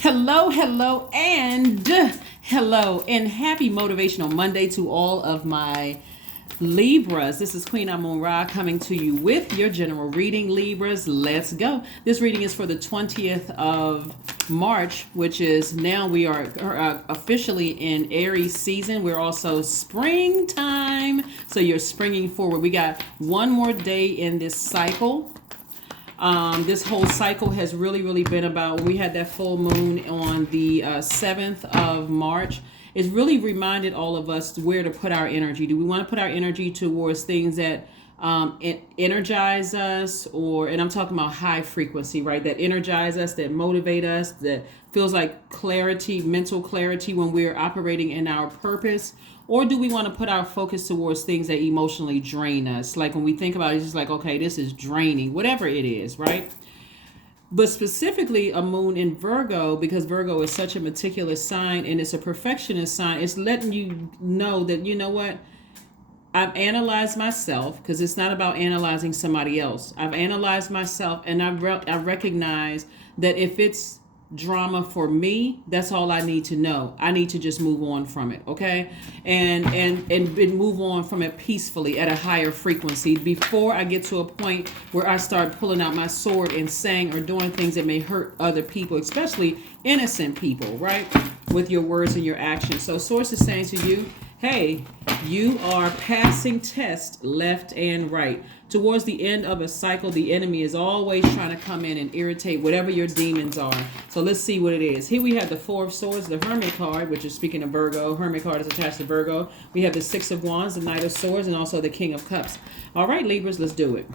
Hello, hello, and hello, and happy Motivational Monday to all of my Libras. This is Queen Amun Ra coming to you with your general reading, Libras. Let's go. This reading is for the 20th of March, which is now we are officially in Aries season. We're also springtime, so you're springing forward. We got one more day in this cycle. This whole cycle has really been about, we had that full moon on the 7th of March. It's really reminded all of us where to put our energy. Do we want to put our energy towards things that energize us, and I'm talking about high frequency, right? That energize us, that motivate us, that feels like clarity, mental clarity when we're operating in our purpose? Or do we want to put our focus towards things that emotionally drain us? Like when we think about it, it's just like, okay, this is draining, whatever it is, right? But specifically a moon in Virgo, because Virgo is such a meticulous sign and it's a perfectionist sign, it's letting you know that, you know what? I've analyzed myself, because it's not about analyzing somebody else. I've analyzed myself, and I recognize that if it's drama for me, that's all I need to know. I need to just move on from it, okay? And move on from it peacefully at a higher frequency before I get to a point where I start pulling out my sword and saying or doing things that may hurt other people, especially innocent people, right? With your words and your actions. So Source is saying to you, hey, you are passing tests left and right. Towards the end of a cycle, the enemy is always trying to come in and irritate whatever your demons are. So let's see what it is. Here we have the Four of Swords, the Hermit card, which is speaking of Virgo. Hermit card is attached to Virgo. We have the Six of Wands, the Knight of Swords, and also the King of Cups. All right, Libras, let's do it.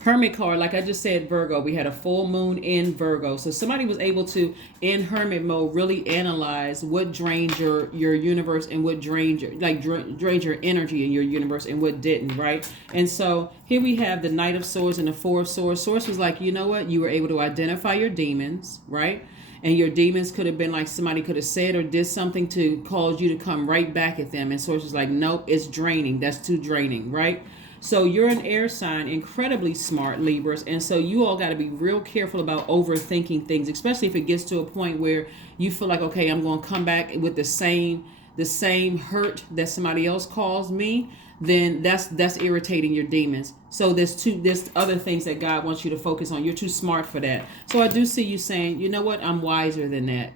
Hermit card, like I just said, Virgo, we had a full moon in Virgo. So somebody was able to, in hermit mode, really analyze what drained your universe and what drained your energy in your universe and what didn't, right? And so here we have the Knight of Swords and the Four of Swords. Source was like, you know what? You were able to identify your demons, right? And your demons could have been like somebody could have said or did something to cause you to come right back at them. And Source was like, nope, it's draining. That's too draining, right? So you're an air sign, incredibly smart, Libras. And so you all got to be real careful about overthinking things, especially if it gets to a point where you feel like, okay, I'm going to come back with the same hurt that somebody else caused me. Then that's irritating your demons. So there's other things that God wants you to focus on. You're too smart for that. So I do see you saying, you know what? I'm wiser than that.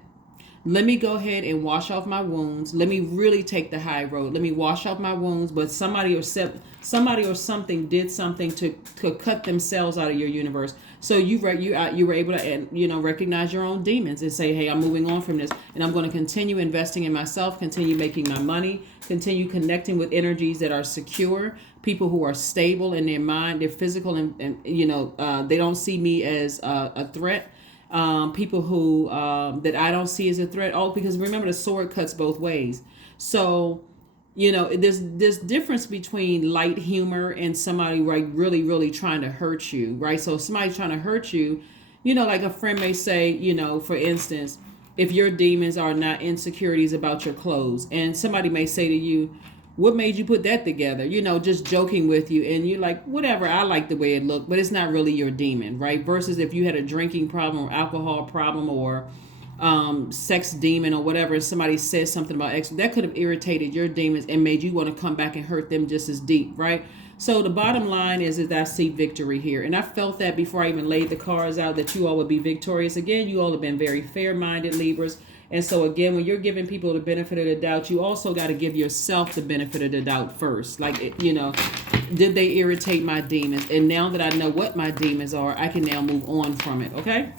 Let me go ahead and wash off my wounds. Let me really take the high road. Let me wash off my wounds. But somebody or something did something to cut themselves out of your universe. So you were able to recognize your own demons and say, hey, I'm moving on from this, and I'm going to continue investing in myself, continue making my money, continue connecting with energies that are secure, people who are stable in their mind, they're physical, and they don't see me as a threat. People who that I don't see as a threat. All because remember, the sword cuts both ways. So there's this difference between light humor and somebody really trying to hurt you, right? So if somebody's trying to hurt you, like a friend may say, for instance, if your demons are not insecurities about your clothes, and somebody may say to you, what made you put that together? Just joking with you. And you're like, whatever, I like the way it looked, but it's not really your demon, right? Versus if you had a drinking problem or alcohol problem or sex demon or whatever, and somebody says something about X, that could have irritated your demons and made you want to come back and hurt them just as deep, right? So the bottom line is that I see victory here. And I felt that before I even laid the cards out, that you all would be victorious. Again, you all have been very fair-minded, Libras. And so again, when you're giving people the benefit of the doubt, you also got to give yourself the benefit of the doubt first. Like, did they irritate my demons? And now that I know what my demons are, I can now move on from it, okay?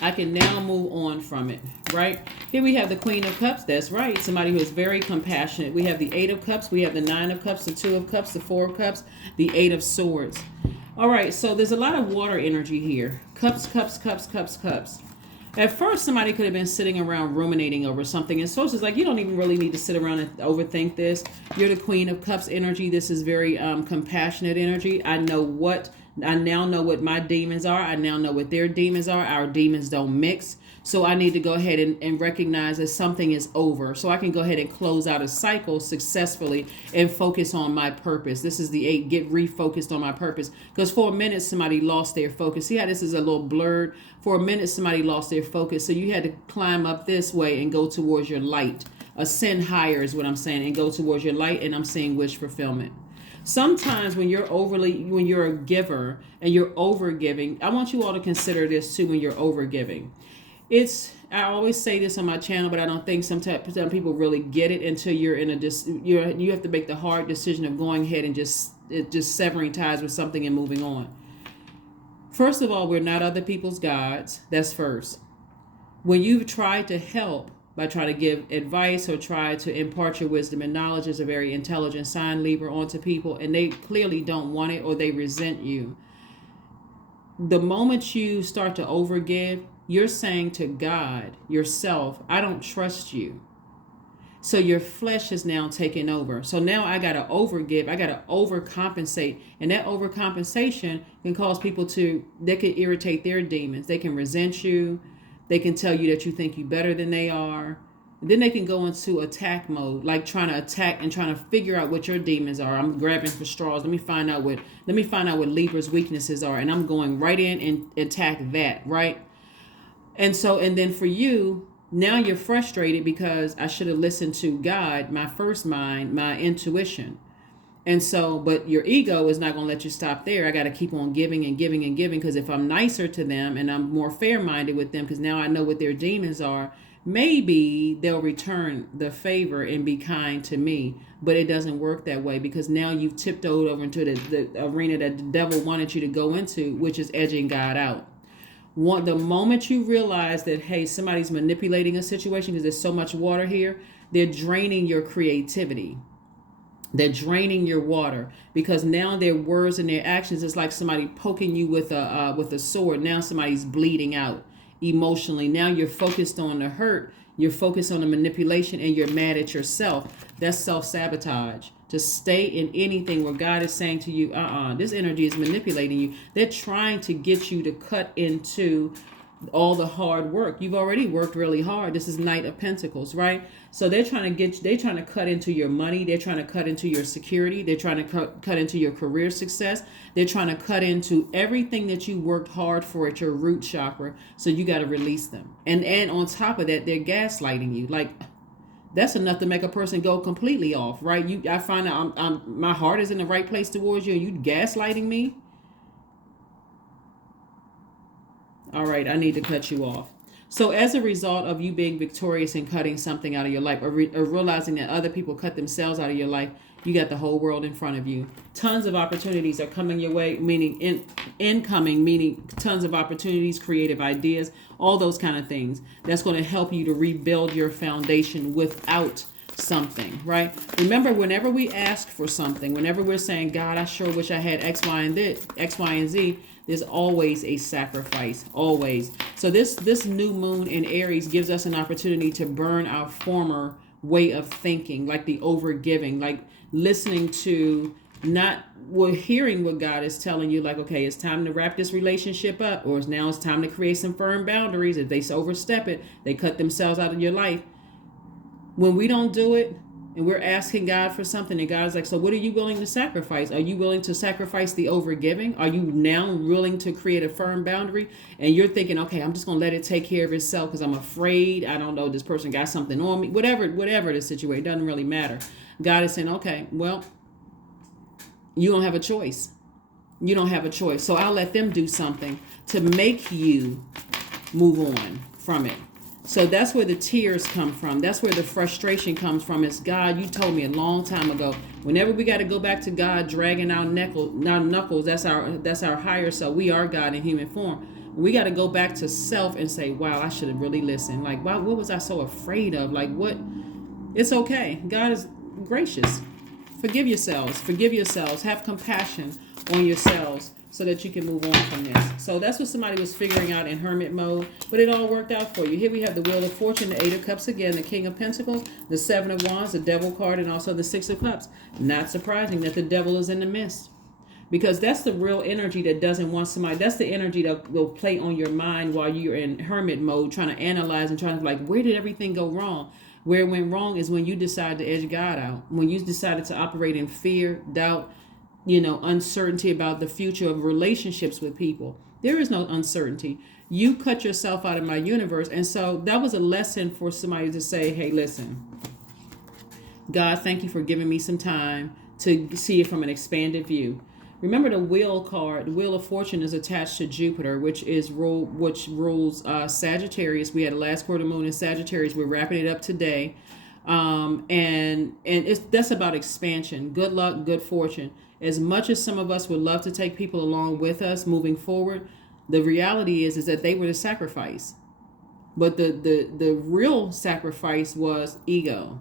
I can now move on from it, right? Here we have the Queen of Cups. That's right. Somebody who is very compassionate. We have the Eight of Cups. We have the Nine of Cups, the Two of Cups, the Four of Cups, the Eight of Swords. All right, so there's a lot of water energy here. Cups, cups, cups, cups, cups. At first, somebody could have been sitting around ruminating over something. And so it's like, you don't even really need to sit around and overthink this. You're the Queen of Cups energy. This is very compassionate energy. I know what I now know what my demons are. I now know what their demons are. Our demons don't mix. So I need to go ahead and recognize that something is over. So I can go ahead and close out a cycle successfully and focus on my purpose. This is the 8, get refocused on my purpose. Because for a minute, somebody lost their focus. See how this is a little blurred? For a minute, somebody lost their focus. So you had to climb up this way and go towards your light. Ascend higher is what I'm saying, and go towards your light. And I'm saying wish fulfillment. Sometimes when you're a giver and you're over giving, I want you all to consider this too when you're over giving. I always say this on my channel, but I don't think some people really get it until you're in you have to make the hard decision of going ahead and just severing ties with something and moving on. First of all, we're not other people's gods. That's first. When you've tried to help by trying to give advice or try to impart your wisdom and knowledge as a very intelligent sign, Libra, onto people, and they clearly don't want it or they resent you, the moment you start to overgive, you're saying to God, yourself, I don't trust you. So your flesh is now taking over. So now I got to overgive. I got to overcompensate. And that overcompensation can cause people they can irritate their demons. They can resent you. They can tell you that you think you better than they are. And then they can go into attack mode, like trying to attack and trying to figure out what your demons are. I'm grabbing for straws. Let me find out what Libra's weaknesses are. And I'm going right in and attack that, right? And then for you, now you're frustrated because I should have listened to God, my first mind, my intuition. And so, but your ego is not going to let you stop there. I got to keep on giving and giving and giving, because if I'm nicer to them and I'm more fair-minded with them, because now I know what their demons are, maybe they'll return the favor and be kind to me. But it doesn't work that way, because now you've tiptoed over into the arena that the devil wanted you to go into, which is edging God out. The moment you realize that, hey, somebody's manipulating a situation because there's so much water here, they're draining your creativity. They're draining your water, because now their words and their actions is like somebody poking you with a sword. Now somebody's bleeding out emotionally. Now you're focused on the hurt. You're focused on the manipulation, and you're mad at yourself. That's self-sabotage. To stay in anything where God is saying to you, this energy is manipulating you. They're trying to get you to cut into all the hard work. You've already worked really hard. This is Knight of Pentacles, right? So they're trying to cut into your money. They're trying to cut into your security. They're trying to cut into your career success. They're trying to cut into everything that you worked hard for at your root chakra. So you got to release them. And on top of that, they're gaslighting you. Like, that's enough to make a person go completely off, right? I find out my heart is in the right place towards you, and you gaslighting me. All right, I need to cut you off. So as a result of you being victorious and cutting something out of your life, or realizing that other people cut themselves out of your life, you got the whole world in front of you. Tons of opportunities are coming your way, meaning incoming, meaning tons of opportunities, creative ideas, all those kind of things. That's going to help you to rebuild your foundation without something, right? Remember, whenever we ask for something, whenever we're saying, God, I sure wish I had X, Y, and Z, there's always a sacrifice, always. So this new moon in Aries gives us an opportunity to burn our former way of thinking, like the overgiving, like listening to hearing what God is telling you, like, okay, it's time to wrap this relationship up, or now it's time to create some firm boundaries. If they overstep it, they cut themselves out of your life. When we don't do it, and we're asking God for something, and God's like, so what are you willing to sacrifice? Are you willing to sacrifice the overgiving? Are you now willing to create a firm boundary? And you're thinking, okay, I'm just going to let it take care of itself because I'm afraid. I don't know, this person got something on me. Whatever the situation, it doesn't really matter. God is saying, okay, well, you don't have a choice. You don't have a choice. So I'll let them do something to make you move on from it. So that's where the tears come from. That's where the frustration comes from. It's, God, you told me a long time ago, whenever we got to go back to God, dragging our knuckles, that's our higher self. We are God in human form. We got to go back to self and say, wow, I should have really listened. Like, wow, what was I so afraid of? Like, what? It's okay. God is gracious. Forgive yourselves. Forgive yourselves. Have compassion on yourselves, so that you can move on from this. So that's what somebody was figuring out in hermit mode, but it all worked out for you. Here we have the Wheel of Fortune, the 8 of Cups again, the King of Pentacles, the 7 of Wands, the Devil card, and also the 6 of Cups. Not surprising that the devil is in the midst. because that's the real energy that doesn't want somebody. That's the energy that will play on your mind while you're in hermit mode, trying to analyze and trying to like, where did everything go wrong? Where it went wrong is when you decided to edge God out, when you decided to operate in fear, doubt, uncertainty about the future of relationships with people. There is no uncertainty. You cut yourself out of my universe. And so that was a lesson for somebody to say, hey, listen, God, thank you for giving me some time to see it from an expanded view. Remember the wheel card, the wheel of fortune is attached to Jupiter, which rules Sagittarius. We had the last quarter moon in Sagittarius. We're wrapping it up today. And that's about expansion, good luck, good fortune. As much as some of us would love to take people along with us moving forward, the reality is that they were the sacrifice. But the real sacrifice was ego.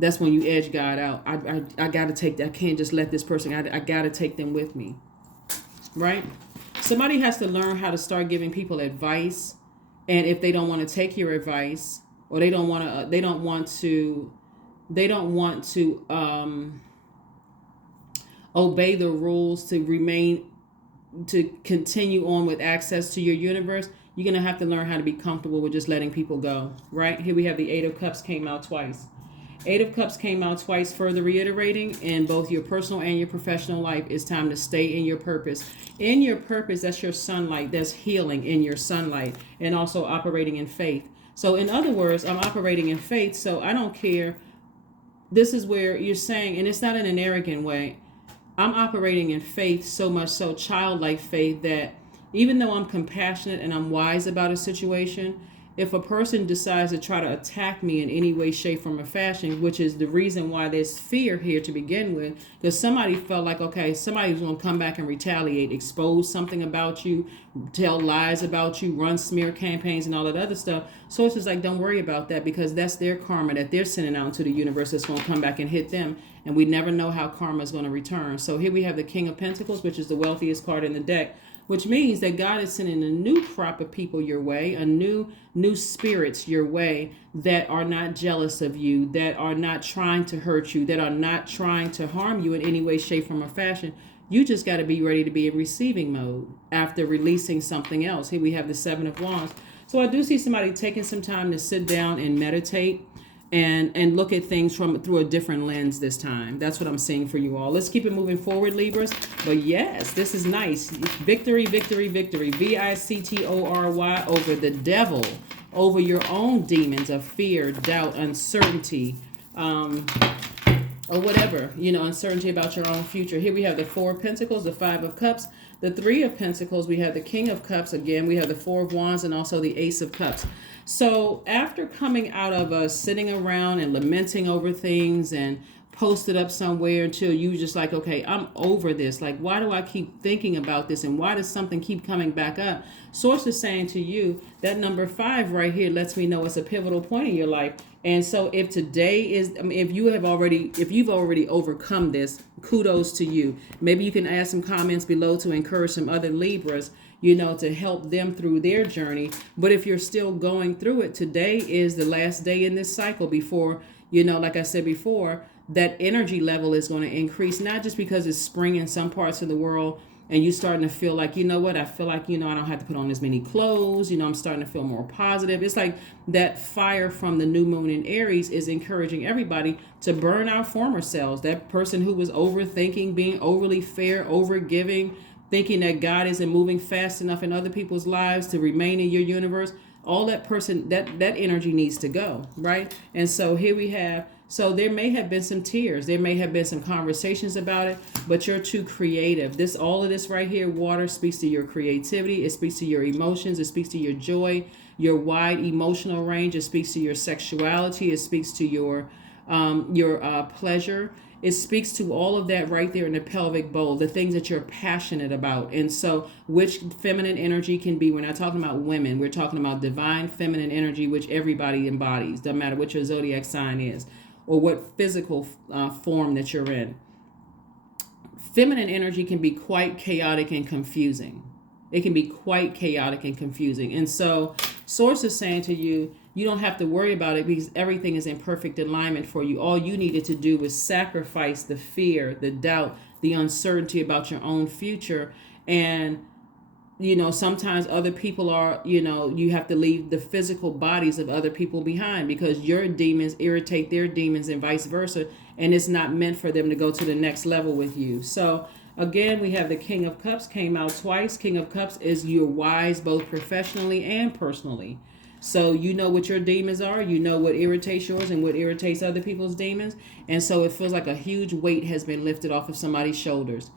That's when you edge God out. I got to take that. I can't just let this person, I got to take them with me. Right? Somebody has to learn how to start giving people advice. And if they don't want to take your advice, or they don't want to obey the rules to continue on with access to your universe, you're going to have to learn how to be comfortable with just letting people go. Right? Here we have the Eight of Cups came out twice. Eight of Cups came out twice, further reiterating in both your personal and your professional life, it's time to stay in your purpose. In your purpose, that's your sunlight. That's healing in your sunlight, and also operating in faith. So in other words, I'm operating in faith, so I don't care. This is where you're saying, and it's not in an arrogant way, I'm operating in faith, so much so childlike faith, that even though I'm compassionate and I'm wise about a situation, if a person decides to try to attack me in any way, shape, form, or fashion, which is the reason why there's fear here to begin with, because somebody felt like, okay, somebody's going to come back and retaliate, expose something about you, tell lies about you, run smear campaigns and all that other stuff. So it's just like, don't worry about that, because that's their karma that they're sending out into the universe that's going to come back and hit them. And we never know how karma is going to return. So here we have the King of Pentacles, which is the wealthiest card in the deck, which means that God is sending a new crop of people your way, a new spirits your way that are not jealous of you, that are not trying to hurt you, that are not trying to harm you in any way, shape, form, or fashion. You just got to be ready to be in receiving mode after releasing something else. Here we have the Seven of Wands. So I do see somebody taking some time to sit down and meditate and look at things through a different lens this time. That's what I'm seeing for you all. Let's keep it moving forward, Libras. But yes, this is nice. Victory, victory, victory. Victory over the devil, over your own demons of fear, doubt, uncertainty, or whatever, uncertainty about your own future. Here we have the Four of Pentacles, the Five of Cups, the Three of Pentacles. We have the King of Cups. Again, we have the Four of Wands and also the Ace of Cups. So after coming out of sitting around and lamenting over things and posted up somewhere until you just like, okay, I'm over this. Like, why do I keep thinking about this? And why does something keep coming back up? Source is saying to you that number 5 right here lets me know it's a pivotal point in your life. And so if today is, if you've already overcome this, kudos to you. Maybe you can add some comments below to encourage some other Libras, to help them through their journey. But if you're still going through it, today is the last day in this cycle before, like I said before, that energy level is going to increase, not just because it's spring in some parts of the world and you starting to feel like, I feel like, I don't have to put on as many clothes, I'm starting to feel more positive. It's like that fire from the new moon in Aries is encouraging everybody to burn out former selves. That person who was overthinking, being overly fair, overgiving, thinking that God isn't moving fast enough in other people's lives to remain in your universe, all that person, that energy needs to go, right? And so here we have, so there may have been some tears, there may have been some conversations about it, but you're too creative. All of this right here, water, speaks to your creativity, it speaks to your emotions, it speaks to your joy, your wide emotional range, it speaks to your sexuality, it speaks to your pleasure. It speaks to all of that right there in the pelvic bowl, the things that you're passionate about. And so which feminine energy can be, we're not talking about women, we're talking about divine feminine energy, which everybody embodies, doesn't matter what your zodiac sign is or what physical form that you're in. Feminine energy can be quite chaotic and confusing. It can be quite chaotic and confusing. And so Source is saying to you, you don't have to worry about it because everything is in perfect alignment for you. All you needed to do was sacrifice the fear, the doubt, the uncertainty about your own future. And sometimes other people are, you have to leave the physical bodies of other people behind because your demons irritate their demons and vice versa. And it's not meant for them to go to the next level with you. So again, we have the King of Cups came out twice. King of Cups is you're wise both professionally and personally. So you know what your demons are. You know what irritates yours and what irritates other people's demons. And so it feels like a huge weight has been lifted off of somebody's shoulders.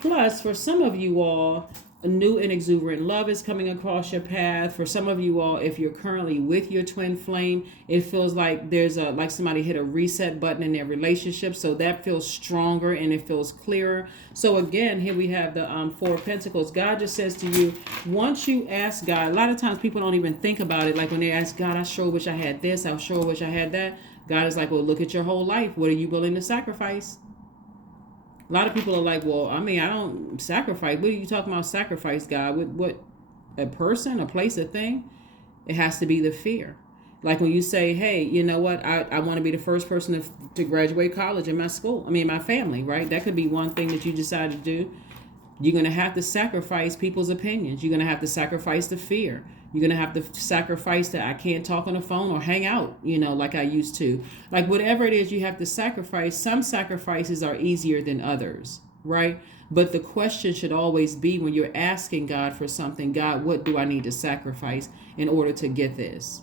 Plus, for some of you all, a new and exuberant love is coming across your path. For some of you all, if you're currently with your twin flame, it feels like there's like somebody hit a reset button in their relationship. So that feels stronger and it feels clearer. So again, here we have the Four of Pentacles. God just says to you, once you ask God, a lot of times people don't even think about it. Like when they ask God, I sure wish I had this. I sure wish I had that. God is like, well, look at your whole life. What are you willing to sacrifice? A lot of people are like, well, I don't sacrifice. What are you talking about sacrifice, God? What a person, a place, a thing? It has to be the fear. Like when you say, hey, you know what? I want to be the first person to graduate college in my school. My family, right? That could be one thing that you decide to do. You're going to have to sacrifice people's opinions. You're going to have to sacrifice the fear. You're going to have to sacrifice that I can't talk on the phone or hang out, like I used to. Like whatever it is you have to sacrifice, some sacrifices are easier than others, right? But the question should always be when you're asking God for something, God, what do I need to sacrifice in order to get this,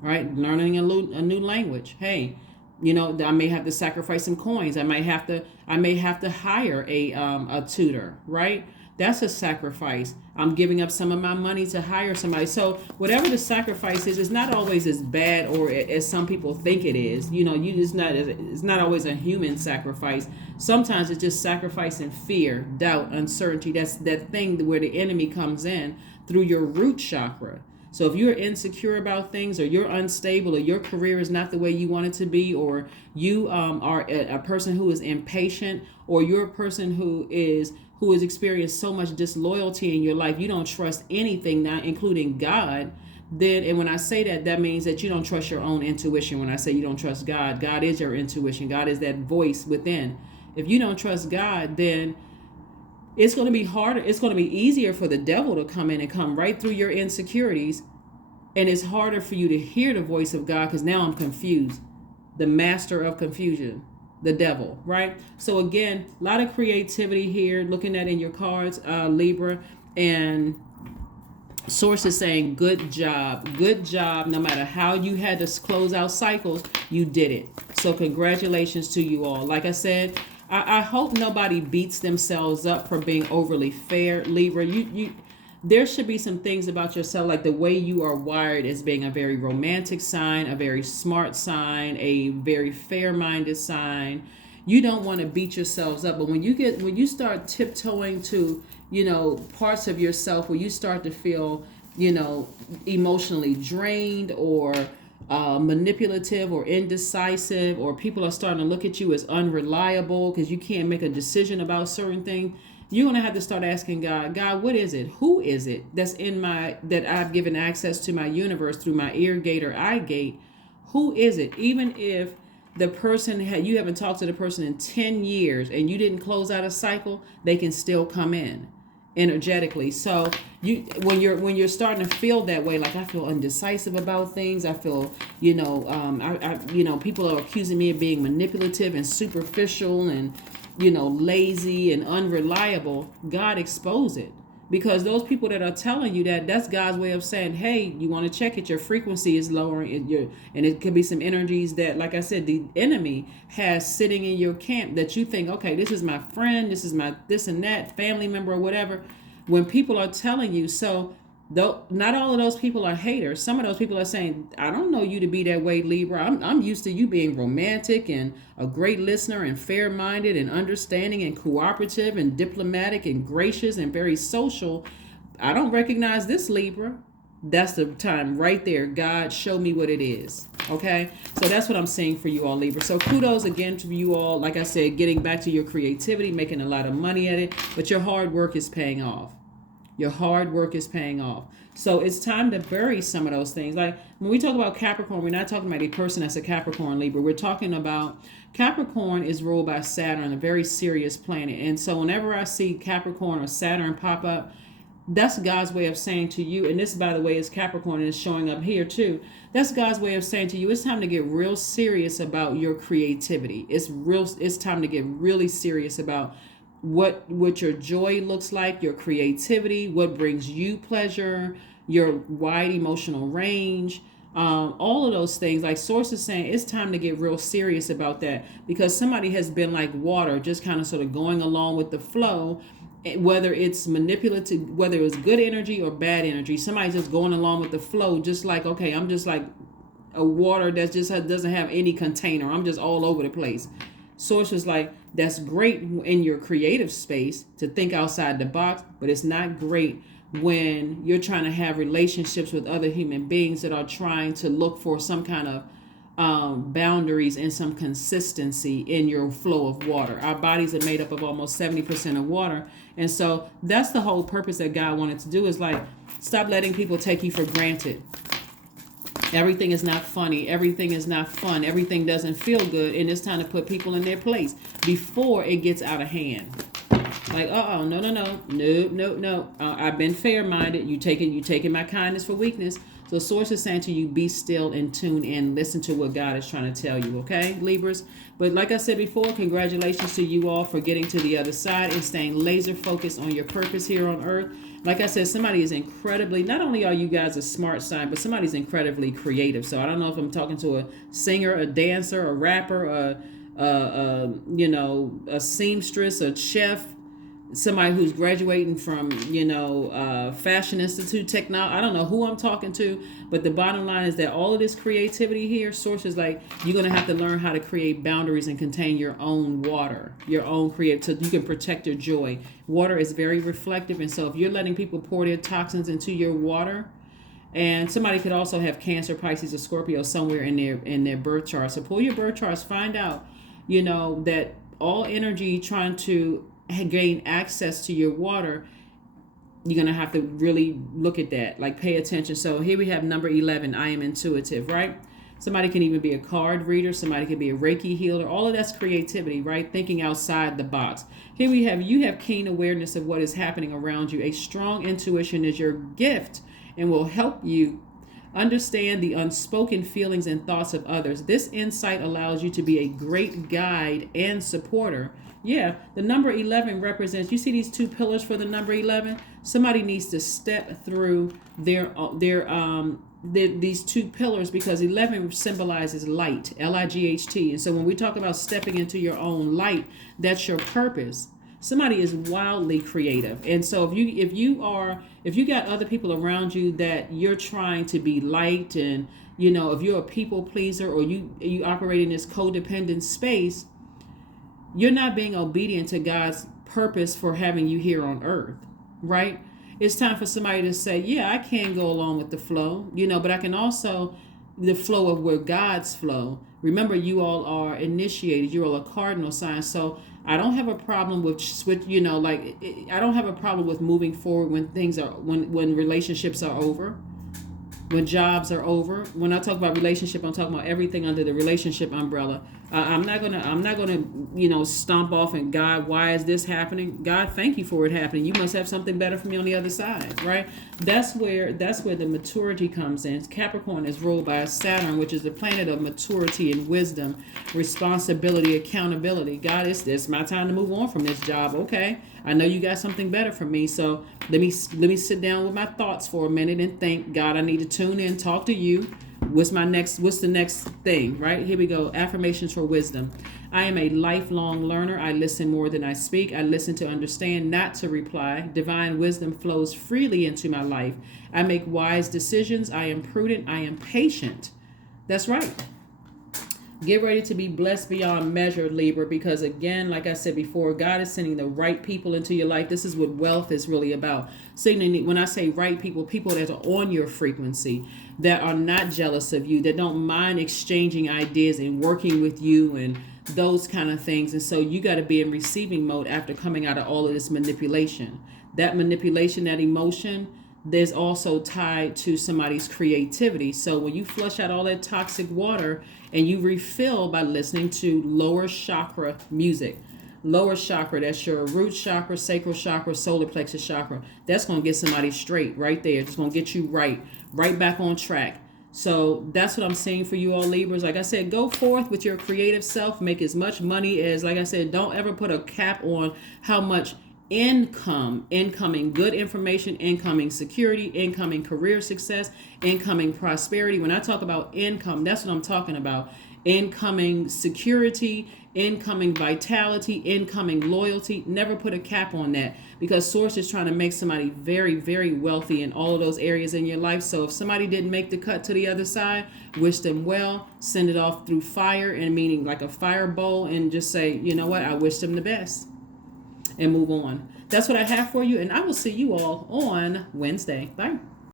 right? Learning a new language. Hey, I may have to sacrifice some coins. I may have to hire a tutor, right? That's a sacrifice. I'm giving up some of my money to hire somebody. So whatever the sacrifice is, it's not always as bad or as some people think it is. It's not always a human sacrifice. Sometimes it's just sacrificing fear, doubt, uncertainty. That's that thing where the enemy comes in through your root chakra. So if you're insecure about things or you're unstable or your career is not the way you want it to be, or you are a person who is impatient, or you're a person who has experienced so much disloyalty in your life, you don't trust anything now, including God, then, and when I say that, that means that you don't trust your own intuition. When I say you don't trust God, God is your intuition. God is that voice within. If you don't trust God, then it's going to be harder. It's going to be easier for the devil to come in and come right through your insecurities. And it's harder for you to hear the voice of God because now I'm confused. The master of confusion, the devil, right? So again, a lot of creativity here, looking at in your cards, Libra, and source is saying, good job. Good job. No matter how you had to close out cycles, you did it. So congratulations to you all. Like I said, I hope nobody beats themselves up for being overly fair, Libra. There should be some things about yourself, like the way you are wired as being a very romantic sign, a very smart sign, a very fair-minded sign. You don't want to beat yourselves up, but when you start tiptoeing to, parts of yourself where you start to feel, emotionally drained or manipulative or indecisive, or people are starting to look at you as unreliable because you can't make a decision about certain things, you're going to have to start asking God, what is it? Who is it that's that I've given access to my universe through my ear gate or eye gate? Who is it? Even if the person you haven't talked to the person in 10 years and you didn't close out a cycle, they can still come in energetically. So when you're starting to feel that way, like I feel indecisive about things, I feel people are accusing me of being manipulative and superficial and lazy and unreliable, God expose it. Because those people that are telling you that's God's way of saying, hey, you want to check it, your frequency is lowering, and it could be some energies that, like I said, the enemy has sitting in your camp that you think, okay, this is my friend, this is my this and that, family member or whatever. When people are telling you, so though not all of those people are haters. Some of those people are saying, I don't know you to be that way, Libra. I'm used to you being romantic and a great listener and fair-minded and understanding and cooperative and diplomatic and gracious and very social. I don't recognize this, Libra. That's the time right there. God, show me what it is. Okay? So that's what I'm saying for you all, Libra. So kudos again to you all. Like I said, getting back to your creativity, making a lot of money at it, but your hard work is paying off. Your hard work is paying off. So it's time to bury some of those things. Like when we talk about Capricorn, we're not talking about a person that's a Capricorn Libra. We're talking about Capricorn is ruled by Saturn, a very serious planet. And so whenever I see Capricorn or Saturn pop up, that's God's way of saying to you, and this, by the way, is Capricorn and is showing up here too. That's God's way of saying to you, it's time to get real serious about your creativity. It's time to get really serious about what your joy looks like, your creativity, what brings you pleasure, your wide emotional range, all of those things. Like Source is saying, it's time to get real serious about that, because somebody has been like water, just kind of sort of going along with the flow, whether it's manipulative, whether it's good energy or bad energy. Somebody's just going along with the flow, just like, okay, I'm just like a water that just doesn't have any container. I'm just all over the place. Source is like, that's great in your creative space to think outside the box, but it's not great when you're trying to have relationships with other human beings that are trying to look for some kind of boundaries and some consistency in your flow of water. Our bodies are made up of almost 70% of water. And so that's the whole purpose that God wanted to do, is like, stop letting people take you for granted. Everything is not funny. Everything is not fun. Everything doesn't feel good. And it's time to put people in their place before it gets out of hand. Like, no. I've been fair-minded. You taking my kindness for weakness. So Source is saying to you, be still and tune in. Listen to what God is trying to tell you, okay, Libras? But like I said before, congratulations to you all for getting to the other side and staying laser focused on your purpose here on Earth. Like I said, somebody is incredibly, not only are you guys a smart sign, but somebody's incredibly creative. So I don't know if I'm talking to a singer, a dancer, a rapper, a seamstress, a chef, somebody who's graduating from, Fashion Institute technology. I don't know who I'm talking to, but the bottom line is that all of this creativity here, Source is like, you're going to have to learn how to create boundaries and contain your own water, your own so you can protect your joy. Water is very reflective. And so if you're letting people pour their toxins into your water, and somebody could also have Cancer, Pisces, or Scorpio somewhere in their birth chart. So pull your birth charts, find out, that all energy trying to gain access to your water, you're going to have to really look at that, like pay attention. So here we have number 11, I am intuitive, right? Somebody can even be a card reader. Somebody can be a Reiki healer. All of that's creativity, right? Thinking outside the box. Here you have keen awareness of what is happening around you. A strong intuition is your gift and will help you understand the unspoken feelings and thoughts of others. This insight allows you to be a great guide and supporter. Yeah, the number 11 represents, you see these two pillars for the number 11? Somebody needs to step through these two pillars, because 11 symbolizes light, Light. And so when we talk about stepping into your own light, that's your purpose. Somebody is wildly creative. And so if you got other people around you that you're trying to be light, and if you're a people pleaser, or you operate in this codependent space, you're not being obedient to God's purpose for having you here on Earth, right? It's time for somebody to say, yeah, I can go along with the flow, but I can also, the flow of where God's flow. Remember, you all are initiated. You're all a cardinal sign. So I don't have a problem with I don't have a problem with moving forward when relationships are over, when jobs are over. When I talk about relationship, I'm talking about everything under the relationship umbrella. I'm not gonna stomp off and, God, why is this happening? God, thank you for it happening. You must have something better for me on the other side, right? That's where the maturity comes in. Capricorn is ruled by Saturn, which is the planet of maturity and wisdom, responsibility, accountability. God, it's my time to move on from this job. Okay, I know you got something better for me, so let me sit down with my thoughts for a minute and think. God, I need to tune in, talk to you. What's the next thing, right? Here we go. Affirmations for wisdom. I am a lifelong learner. I listen more than I speak. I listen to understand, not to reply. Divine wisdom flows freely into my life. I make wise decisions. I am prudent. I am patient. That's right. Get ready to be blessed beyond measure, Libra, because again, like I said before, God is sending the right people into your life. This is what wealth is really about. When I say right people, people that are on your frequency, that are not jealous of you, that don't mind exchanging ideas and working with you and those kind of things. And so you got to be in receiving mode after coming out of all of this manipulation. that manipulation, that emotion, there's also tied to somebody's creativity. So when you flush out all that toxic water and you refill by listening to lower chakra music, lower chakra, that's your root chakra, sacral chakra, solar plexus chakra, that's going to get somebody straight right there. It's going to get you right back on track. So that's what I'm saying for you all Libras. Like I said, go forth with your creative self, make as much money as, like I said, don't ever put a cap on how much incoming good information, incoming security, incoming career success, incoming prosperity. When I talk about income, that's what I'm talking about. Incoming security, incoming vitality, incoming loyalty. Never put a cap on that, because source is trying to make somebody very, very wealthy in all of those areas in your life. So if somebody didn't make the cut to the other side, wish them well, send it off through fire, and meaning like a fire bowl, and just say, you know what, I wish them the best, and move on. That's what I have for you, and I will see you all on Wednesday. Bye.